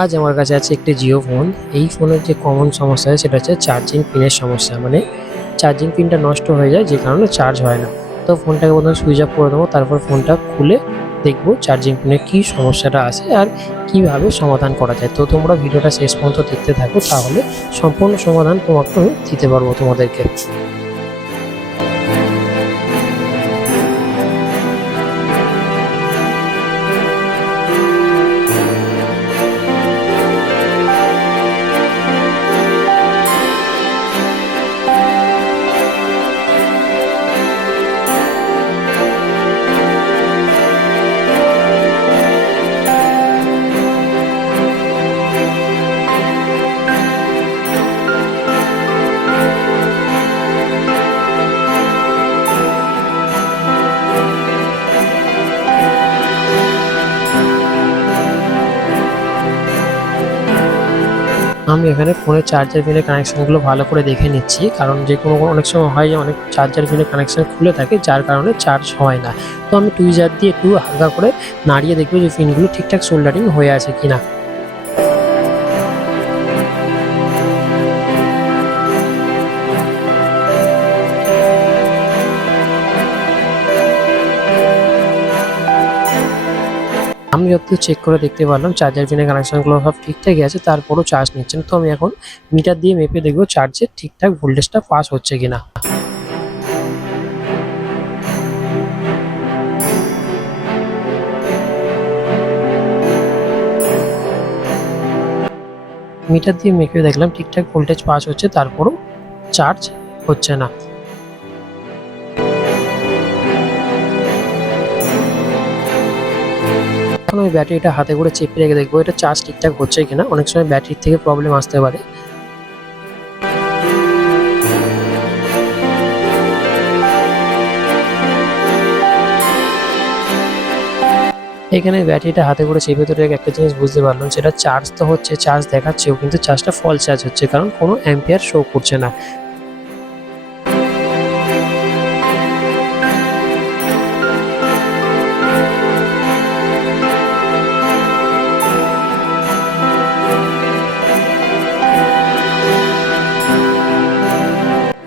আজ আমার কাছে আছে একটি জিও ফোন। এই ফোনের যে কমন সমস্যা হয় সেটা হচ্ছে চার্জিং পিনের সমস্যা। মানে চার্জিং পিনটা নষ্ট হয়ে যায় যে কারণে চার্জ হয় না। তো ফোনটাকে প্রথমে সুইচ অফ করে দেবো, তারপর ফোনটা খুলে দেখবো চার্জিং পিনের কী সমস্যাটা আছে আর কীভাবে সমাধান করা যায়। তো তোমরা ভিডিওটা শেষ পর্যন্ত দেখতে থাকো, তাহলে সম্পূর্ণ সমাধান তোমাকে আমি দিতে পারবো তোমাদেরকে। আমি এখানে ফোনের চার্জার পিনের কানেকশানগুলো ভালো করে দেখে নিচ্ছি, কারণ যে কোনো অনেক সময় হয় যে অনেক চার্জার পিনের কানেকশান খুলে থাকে যার কারণে চার্জ হয় না। তো আমি টুইজার দিয়ে একটু হালকা করে নাড়িয়ে দেখবো যে পিনগুলো ঠিকঠাক সোল্ডারিং হয়ে আছে কিনা। আমি যতদূর চেক করে দেখতে পারলাম চার্জার পিনের কানেকশানগুলো সব ঠিকঠাকই আছে, তারপরও চার্জ নিচ্ছে না। তো আমি এখন মিটার দিয়ে মেপে দেখবো চার্জের ঠিকঠাক ভোল্টেজটা পাস হচ্ছে কিনা। মিটার দিয়ে মেপে দেখলাম ঠিকঠাক ভোল্টেজ পাস হচ্ছে, তারপরও চার্জ হচ্ছে না। এখন আমি ব্যাটারিটা হাতে করে চেপে রেখে দেখবো এটা চার্জ ঠিকঠাক হচ্ছে কিনা। অনেক সময় ব্যাটারির থেকে প্রবলেম আসতে পারে। এখানে ব্যাটারিটা হাতে করে চেপে ধরে একটা জিনিস বুঝতে পারলাম, সেটা চার্জ তো হচ্ছে, চার্জ দেখাচ্ছেও, কিন্তু চার্জটা ফল চার্জ হচ্ছে, কারণ কোনো অ্যাম্পিয়ার শো করছে না।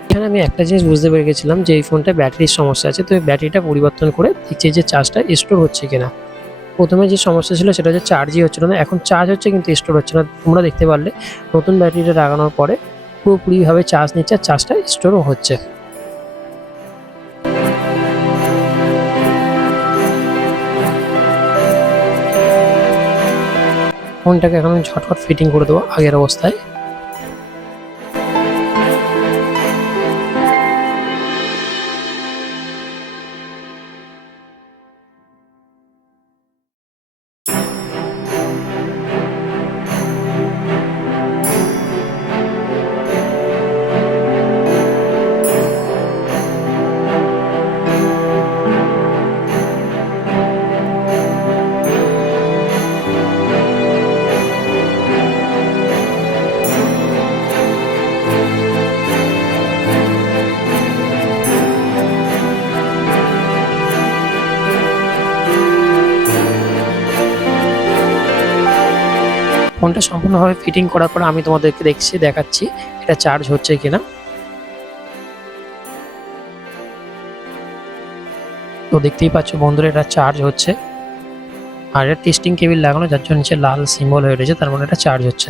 এখানে আমি একটা জিনিস বুঝতে পেরে গেছিলাম যে এই ফোনটা ব্যাটারির সমস্যা আছে। তো এই ব্যাটারিটা পরিবর্তন করে দেখছি যে চার্জটা স্টোর হচ্ছে কিনা। প্রথমে যে সমস্যা ছিল সেটা হচ্ছে চার্জই হচ্ছিল না, এখন চার্জ হচ্ছে কিন্তু স্টোর হচ্ছে না। তোমরা দেখতে পারলে নতুন ব্যাটারিটা লাগানোর পরে পুরোপুরিভাবে চার্জ নিচ্ছে আর চার্জটা স্টোরও হচ্ছে। ফোনটাকে এখন আমি ঝটফট ফিটিং করে দেবো আগের অবস্থায়। ফোনটা সম্পূর্ণভাবে ফিটিং করার পর আমি তোমাদেরকে দেখাচ্ছি এটা চার্জ হচ্ছে কিনা। তো দেখতেই পাচ্ছ বন্ধুরা, এটা চার্জ হচ্ছে আর এটা টেস্টিং কেবিল লাগানো, যার জন্য নিচে লাল সিম্বল হয়ে রয়েছে, তার মানে এটা চার্জ হচ্ছে।